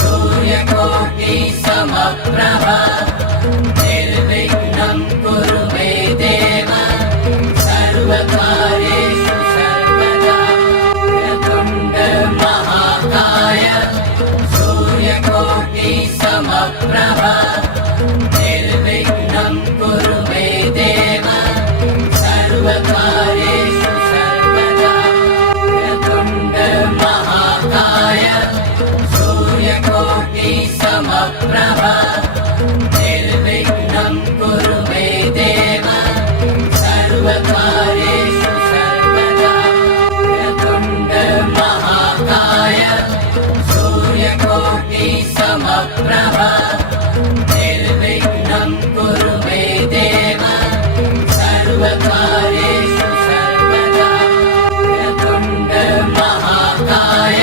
सूर्यकोटि समप्रभ निर्विघ्नं कुरु मे देव सर्वकार्येषु सर्वदा वक्रतुण्ड महाकाय सूर्यकोटि समप्रभ निर्विघ्नं कुरु मे देव सर्वकार्येषु सर्वदा वक्रतुण्ड महाकाय सूर्यकोटि समप्रभ निर्विघ्नं कुरु मे देव सर्वकार्येषु सर्वदा वक्रतुण्ड महाकाय सूर्यकोटि समप्रभ निर्विघ्नं कुरु मे देव सर्वकार्येषु सर्वदा वक्रतुण्ड महाकाय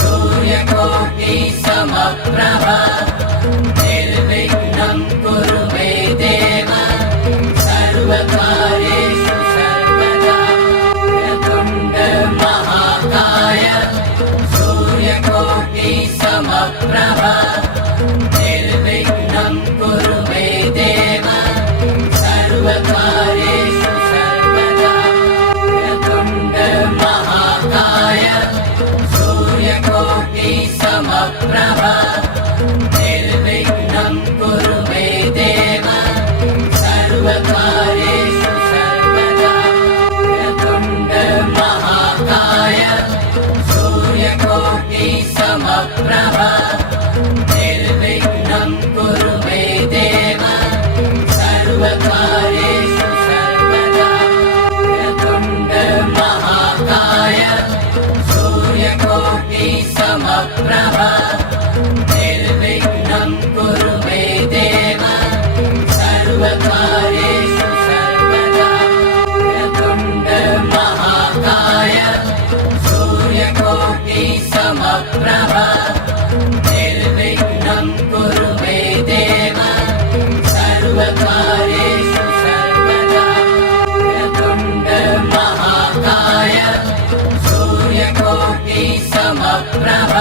सूर्यकोटि समप्रभ निर्विघ्नं कुरु मे देव सर्वकार्येषु सर्वदा वक्रतुण्ड महाकाय सूर्यकोटि समप्रभ निर्विघ्नं कुरु मे देव सर्वकार्येषु सर्वदा वक्रतुण्ड महाकाय सूर्यकोटि समप्रभ निर्विघ्नं कुरु मे देव सर्वकार्येषु सर्वदा वक्रतुण्ड महाकाय सूर्यकोटि समप्रभ निर्विघ्नं कुरु मे देव सर्वकार्येषु सर्वदा वक्रतुण्ड महाकाय सूर्यकोटि समप्रभ निर्विघ्नं कुरु मे देव सर्वकार्येषु सर्वदा वक्रतुण्ड महाकाय सूर्यकोटि समप्रभ निर्विघ्नं कुरु मे देव सर्वकार्येषु सर्वदा वक्रतुण्ड महाकाय सूर्यकोटि समप्रभ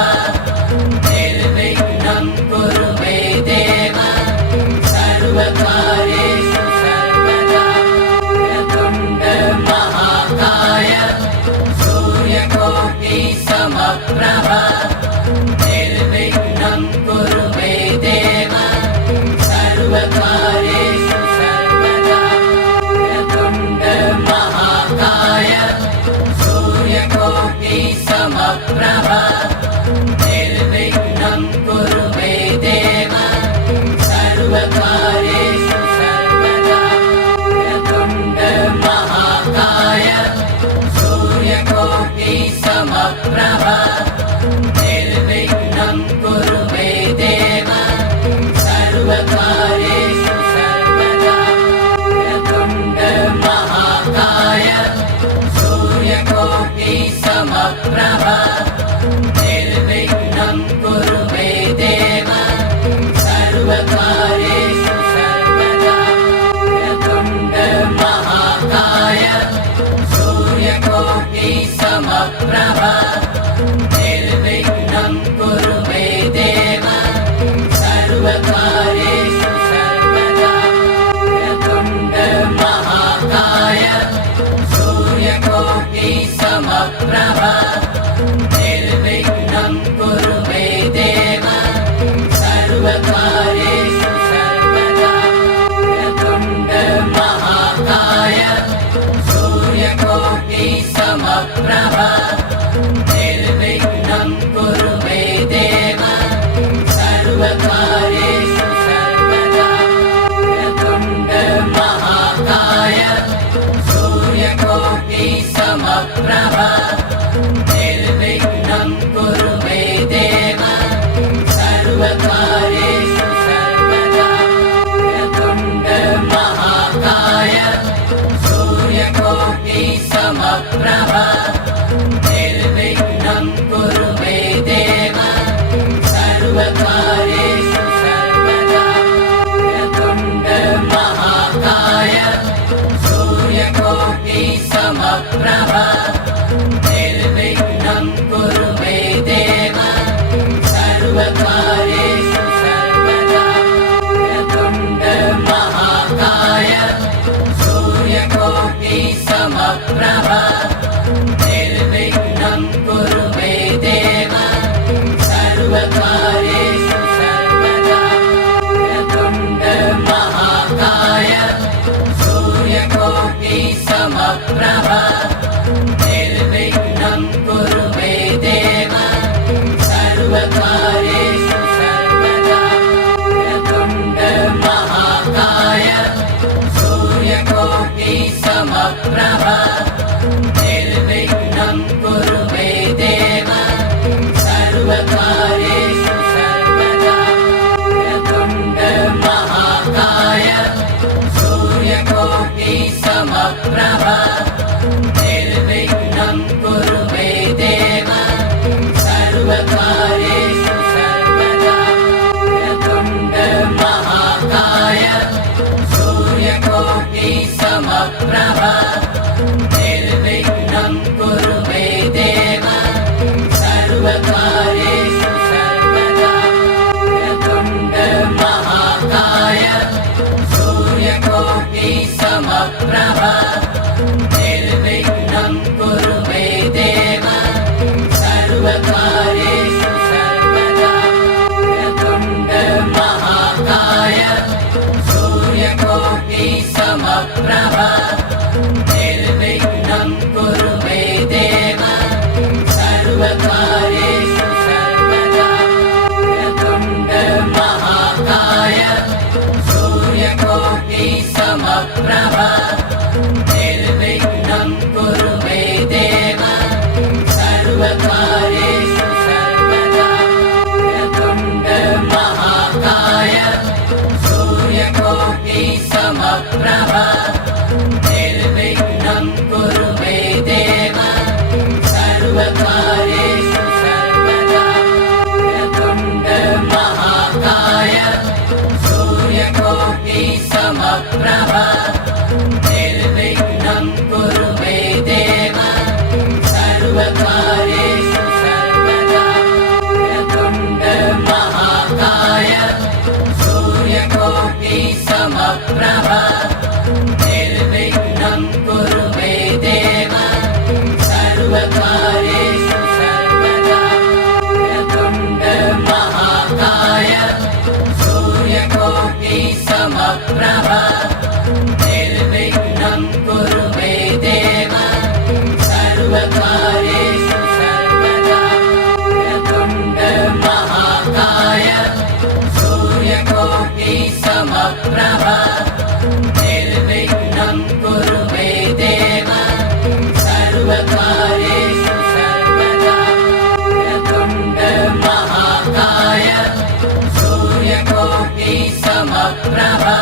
समप्रभा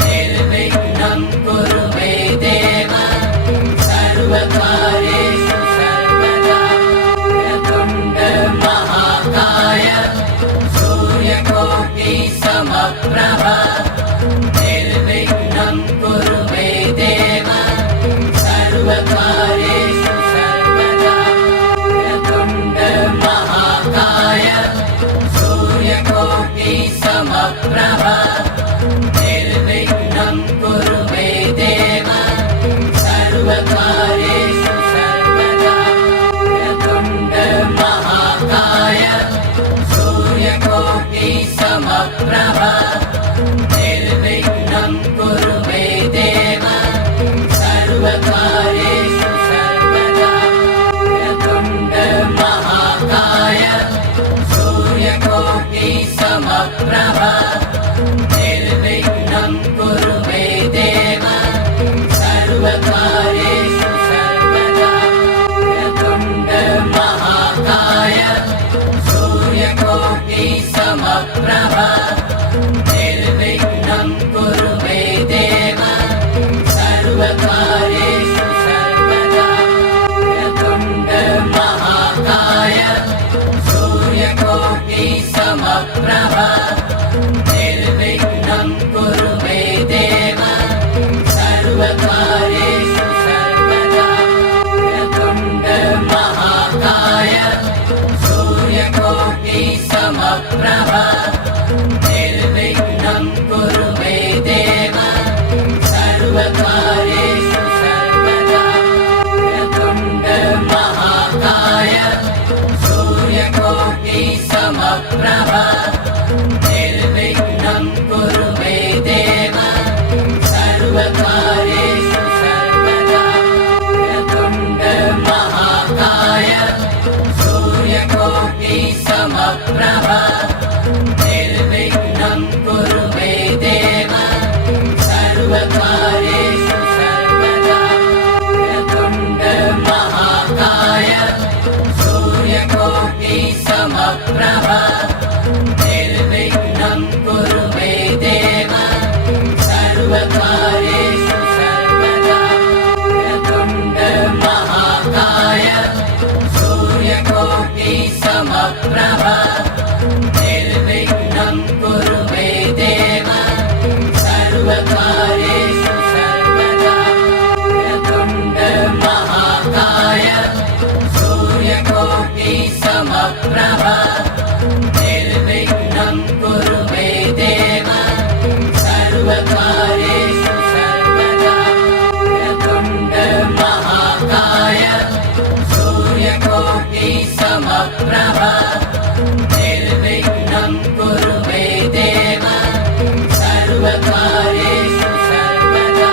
निर्विघ्नं कुरु मे देव सर्वकार्येषु सर्वदा वक्रतुण्ड महाकाय सूर्यकोटिसमप्रभा निर्विघ्नं कुरु मे देव सर्वकार्येषु सर्वदा वक्रतुण्ड महाकाय सूर्यकोटिसमप्रभा निर्विघ्नं कुरु मे देव सर्वकार्येषु सर्वदा वक्रतुण्ड महाकाय सूर्यकोटिसमप्रभा निर्विघ्नं कुरु मे देव सर्वकार्येषु सर्वदा वक्रतुण्ड महाकाय सूर्यकोटिसमप्रभा निर्विघ्नं कुरु मे देव सर्वकार्येषु सर्वदा वक्रतुण्ड महाकाय सूर्यकोटिसमप्रभा निर्विघ्नं कुरु मे देव सर्वकार्येषु सर्वदा वक्रतुण्ड महाकाय सूर्यकोटिसमप्रभा निर्विघ्नं कुरु मे देव सर्वकार्येषु सर्वदा वक्रतुण्ड महाकाय सूर्यकोटिसमप्रभा निर्विघ्नं कुरु मे देव सर्वकार्येषु सर्वदा वक्रतुण्ड महाकाय सूर्यकोटिसमप्रभा निर्विघ्नं कुरु मे देव सर्वकार्येषु सर्वदा वक्रतुण्ड महाकाय सूर्यकोटिसमप्रभा निर्विघ्नं कुरु मे देव सर्वकार्येषु सर्वदा वक्रतुण्ड महाकाय सूर्यकोटिसमप्रभा निर्विघ्नं कुरु मे देव सर्वकार्येषु सर्वदा वक्रतुण्ड महाकाय सूर्यकोटिसमप्रभा निर्विघ्नं कुरु मे देव सर्वकार्येषु सर्वदा वक्रतुण्ड महाकाय सूर्यकोटिसमप्रभा निर्विघ्नं कुरु मे देव सर्वकार्येषु सर्वदा वक्रतुण्ड महाकाय सूर्यकोटिसमप्रभा निर्विघ्नं कुरु मे देव सर्वकार्येषु सर्वदा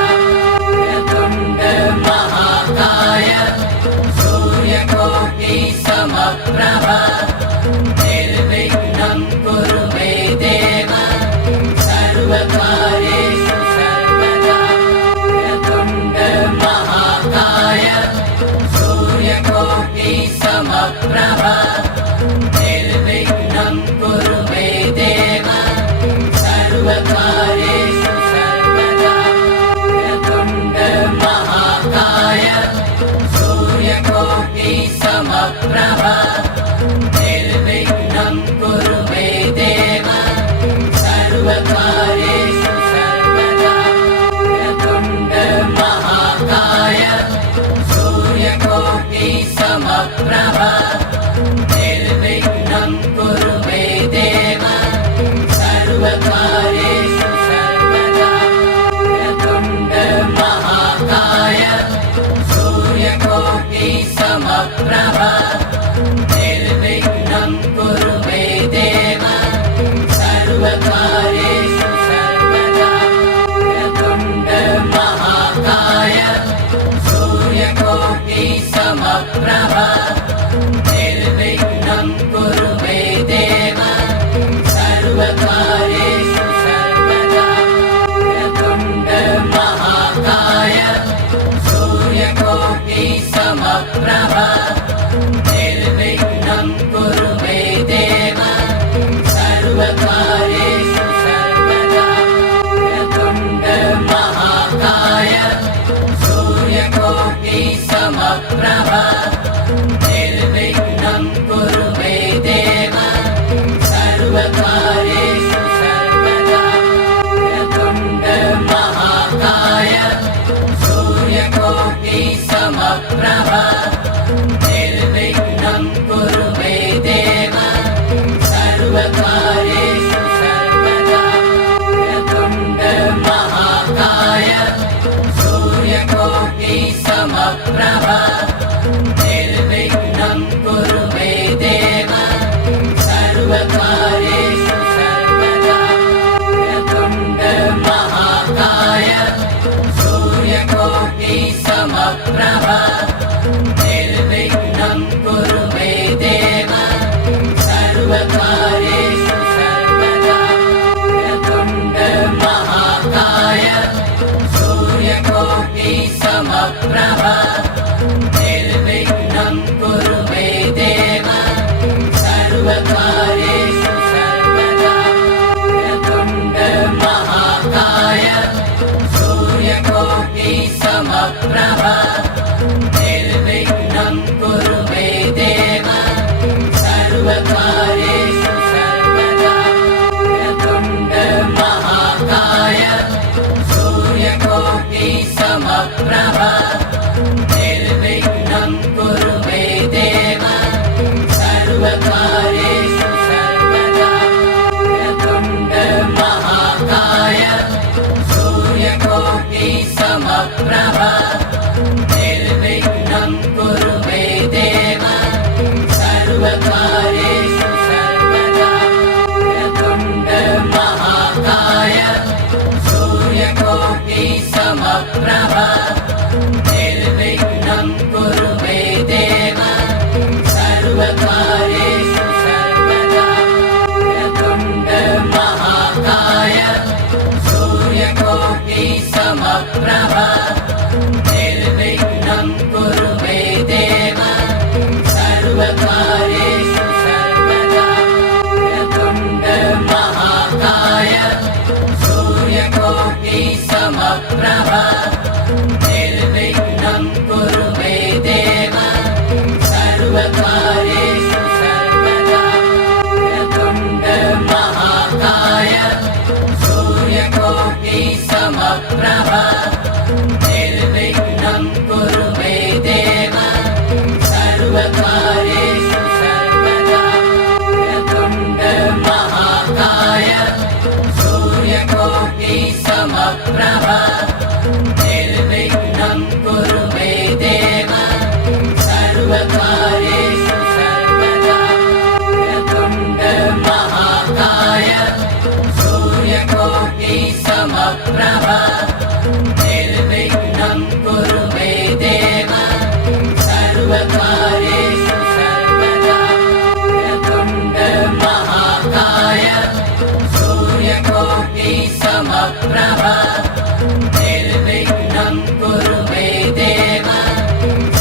वक्रतुण्ड महाकाय सूर्यकोटिसमप्रभा निर्विघ्नं कुरु मे देव सर्वकार्येषु सर्वदा वक्रतुण्ड महाकाय सूर्यकोटिसमप्रभा निर्विघ्नं कुरु मे देव सर्वकार्येषु सर्वदा वक्रतुण्ड महाकाय सूर्यकोटिसमप्रभा निर्विघ्नं कुरु मे देव सर्वकार्येषु सर्वदा वक्रतुण्ड महाकाय सूर्यकोटिसमप्रभा निर्विघ्नं कुरु मे देव सर्वकार्येषु सर्वदा वक्रतुण्ड महाकाय सूर्यकोटिसमप्रभा निर्विघ्नं कुरु मे देव सर्वकार्येषु सर्वदा वक्रतुण्ड महाकाय सूर्यकोटिसमप्रभा निर्विघ्नं कुरु मे देव सर्वकार्येषु सर्वदा वक्रतुण्ड महाकाय सूर्यकोटिसमप्रभा निर्विघ्नं कुरु मे देव सर्वकार्येषु सर्वदा वक्रतुण्ड महाकाय सूर्यकोटिसमप्रभा निर्विघ्नं कुरु मे देव सर्वकार्येषु सर्वदा वक्रतुण्ड महाकाय सूर्यकोटिसमप्रभा निर्विघ्नं कुरु मे देव सर्वकार्येषु सर्वदा वक्रतुण्ड महाकाय सूर्यकोटिसमप्रभा निर्विघ्नं कुरु मे देव सर्वकार्येषु सर्वदा वक्रतुण्ड महाकाय सूर्यकोटिसमप्रभा निर्विघ्नं कुरु मे देव सर्वकार्येषु सर्वदा वक्रतुण्ड महाकाय सूर्यकोटिसमप्रभा निर्विघ्नं कुरु मे देव सर्वकार्येषु सर्वदा वक्रतुण्ड महाकाय सूर्यकोटिसमप्रभा निर्विघ्नं कुरु मे देव सर्वकार्येषु सर्वदा वक्रतुण्ड महाकाय सूर्यकोटिसमप्रभा निर्विघ्नं कुरु मे देव सर्वकार्येषु सर्वदा वक्रतुण्ड महाकाय सूर्यकोटिसमप्रभा निर्विघ्नं कुरु मे देव सर्वकार्येषु सर्वदा वक्रतुण्ड महाकाय सूर्यकोटिसमप्रभा निर्विघ्नं कुरु मे देव सर्वकार्येषु सर्वदा वक्रतुण्ड महाकाय सूर्यकोटिसमप्रभा निर्विघ्नं कुरु मे देव सर्वकार्येषु सर्वदा वक्रतुण्ड महाकाय सूर्यकोटिसमप्रभा निर्विघ्नं कुरु मे देव सर्वकार्येषु सर्वदा वक्रतुण्ड महाकाय सूर्यकोटिसमप्रभा निर्विघ्नं कुरु मे देव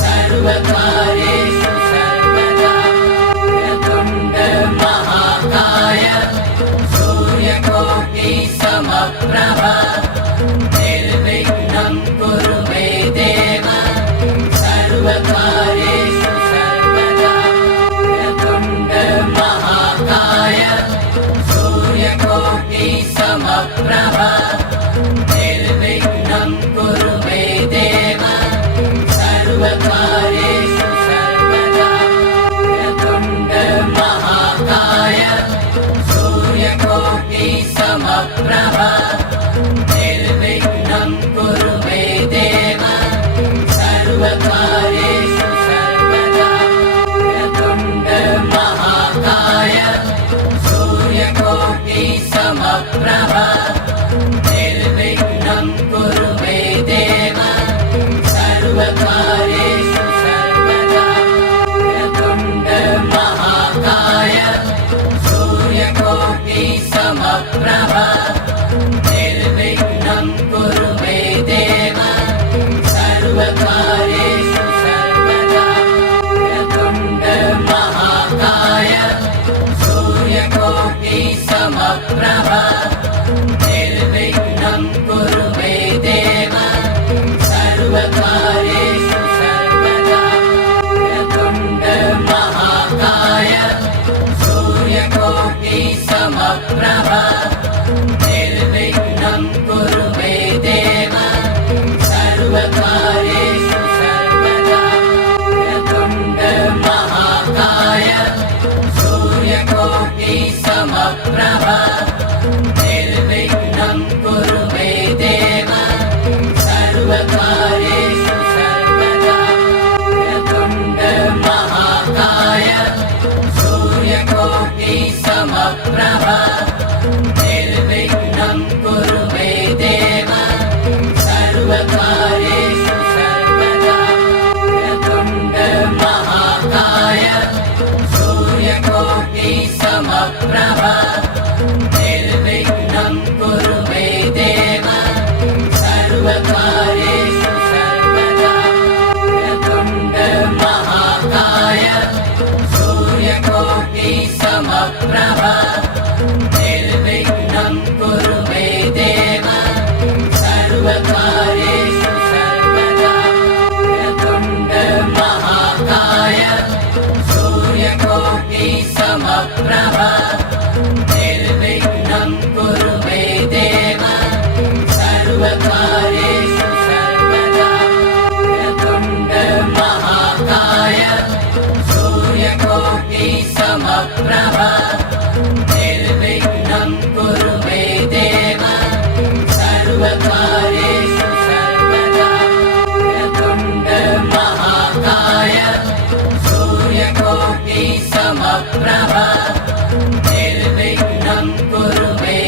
सर्वकार्येषु सर्वदा वक्रतुण्ड महाकाय सूर्यकोटिसमप्रभा निर्विघ्नं कुरु मे देव सर्वकार्येषु सर्वदा वक्रतुण्ड महाकाय सूर्यकोटिसमप्रभा निर्विघ्नं कुरु मे देव सर्वकार्येषु सर्वदा वक्रतुण्ड महाकाय सूर्यकोटिसमप्रभा निर्विघ्नं कुरु मे देव सर्वकार्येषु सर्वदा वक्रतुण्ड महाकाय सूर्यकोटिसमप्रभा निर्विघ्नं कुरु मे देव सर्वकार्येषु सर्वदा वक्रतुण्ड महाकाय सूर्यकोटिसमप्रभा निर्विघ्नं कुरु मे देव सर्वकार्येषु सर्वदा वक्रतुण्ड महाकाय सूर्यकोटिसमप्रभा निर्विघ्नं कुरु मे देव सर्वकार्येषु सर्वदा वक्रतुण्ड महाकाय सूर्यकोटिसमप्रभा समप्रभा निर्विघ्नं कुरु मे देव सर्वकार्येषु सर्वदा वक्रतुण्ड महाकाय सूर्यकोटि समप्रभा निर्विघ्नं कुरु मे देव सर्वकार्येषु सर्वदा वक्रतुण्ड महाकाय सूर्यकोटि समप्रभा निर्विघ्नं कुरु मे देव सर्वकार्येषु सर्वदा वक्रतुण्ड महाकाय सूर्यकोटि समप्रभा निर्विघ्नं कुरु मे देव सर्वकार्येषु सर्वदा वक्रतुण्ड महाकाय सूर्यकोटि समप्रभा निर्विघ्नं कुरु मे देव सर्वकार्येषु सर्वदा वक्रतुण्ड महाकाय सूर्यकोटि समप्रभा निर्विघ्नं कुरु मे देव सर्वकार्येषु सर्वदा वक्रतुण्ड महाकाय सूर्यकोटि समप्रभा निर्विघ्नं कुरु मे देव सर्वकार्येषु सर्वदा वक्रतुण्ड महाकाय सूर्यकोटि समप्रभा निर्विघ्नं कुरु मे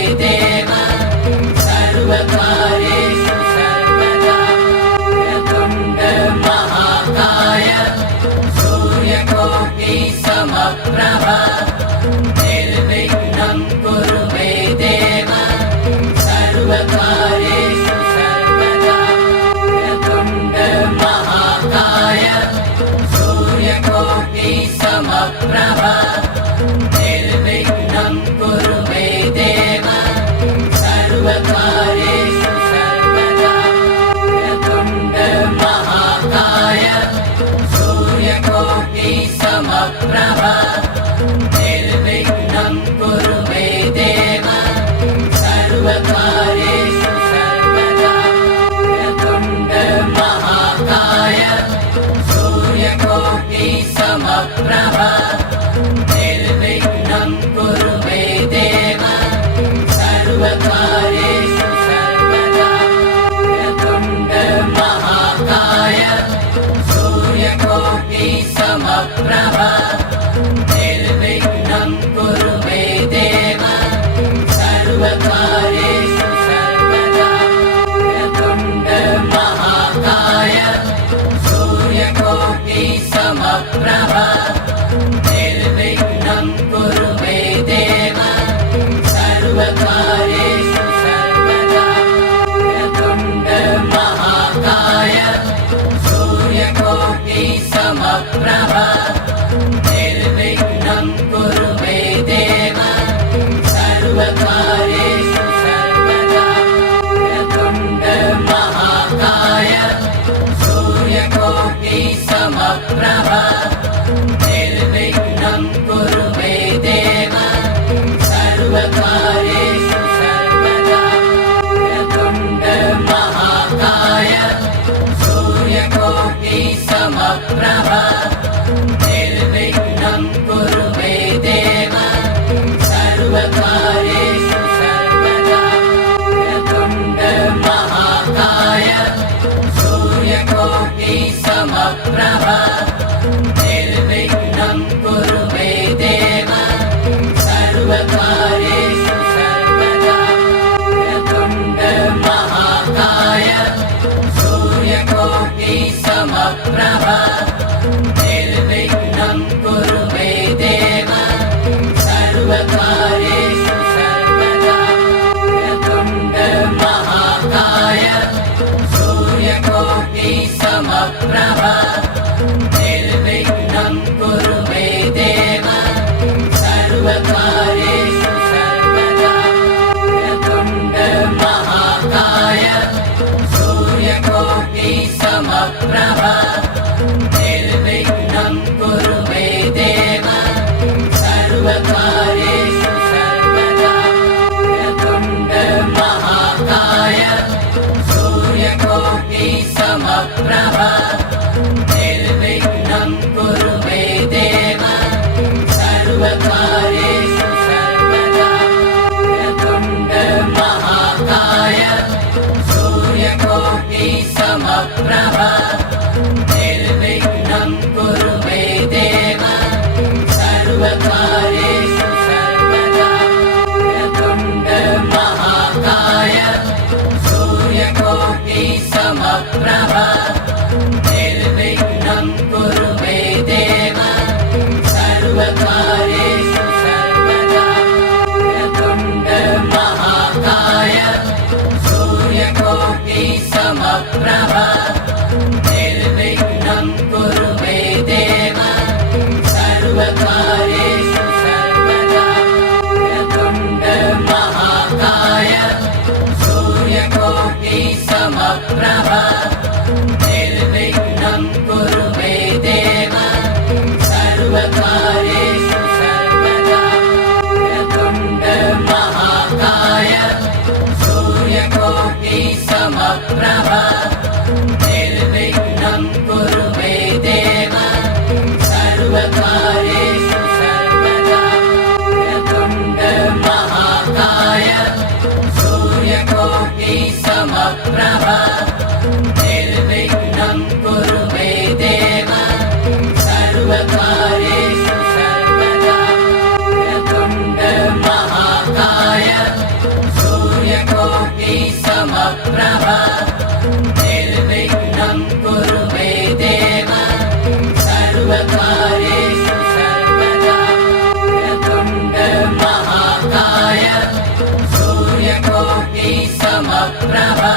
सूर्यकोटि समप्रभा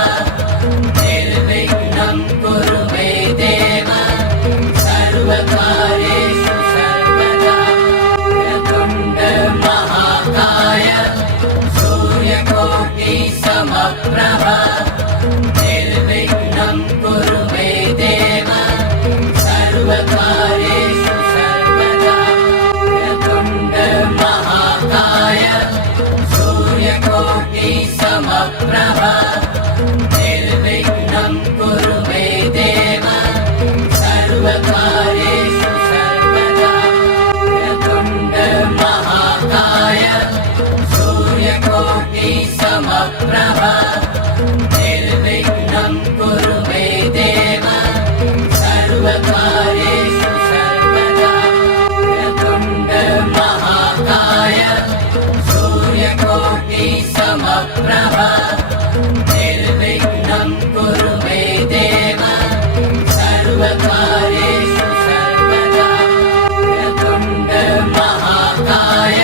निर्विघ्नं कुरु मे देव सर्वकार्येषु सर्वदा वक्रतुण्ड महाकाय सूर्यकोटि समप्रभा निर्विघ्नं कुरु मे देव सर्वकार्येषु सर्वदा वक्रतुण्ड महाकाय सूर्यकोटि समप्रभा निर्विघ्नं कुरु मे देव सर्वकार्येषु सर्वदा वक्रतुण्ड महाकाय सूर्यकोटि समप्रभा निर्विघ्नं कुरु मे देव सर्वकार्येषु सर्वदा वक्रतुण्ड महाकाय सूर्यकोटि समप्रभा निर्विघ्नं कुरु मे देव सर्वकार्येषु सर्वदा वक्रतुण्ड महाकाय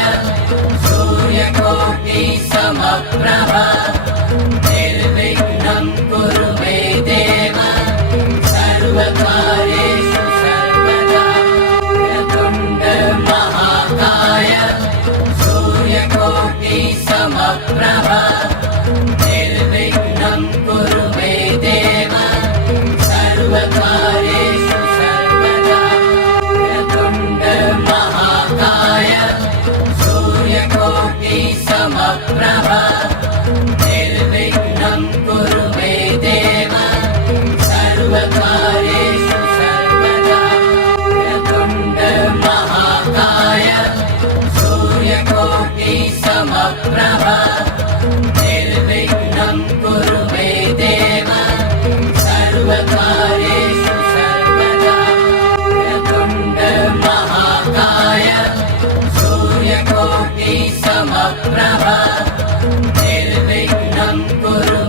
सूर्यकोटि समप्रभा निर्विघ्नं कुरु मे देव सर्वकार्येषु सर्वदा वक्रतुण्ड महाकाय सूर्यकोटि समप्रभा निर्विघ्नं कुरु मे देव सर्वकार्येषु सर्वदा वक्रतुण्ड महाकाय सूर्यकोटि समप्रभा निर्विघ्नं कुरु मे देव सर्वकार्येषु सर्वदा वक्रतुण्ड महाकाय सूर्यकोटि समप्रभा निर्विघ्नं कुरु मे देव सर्वकार्येषु सर्वदा वक्रतुण्ड महाकाय सूर्यकोटि समप्रभा निर्विघ्नं कुरु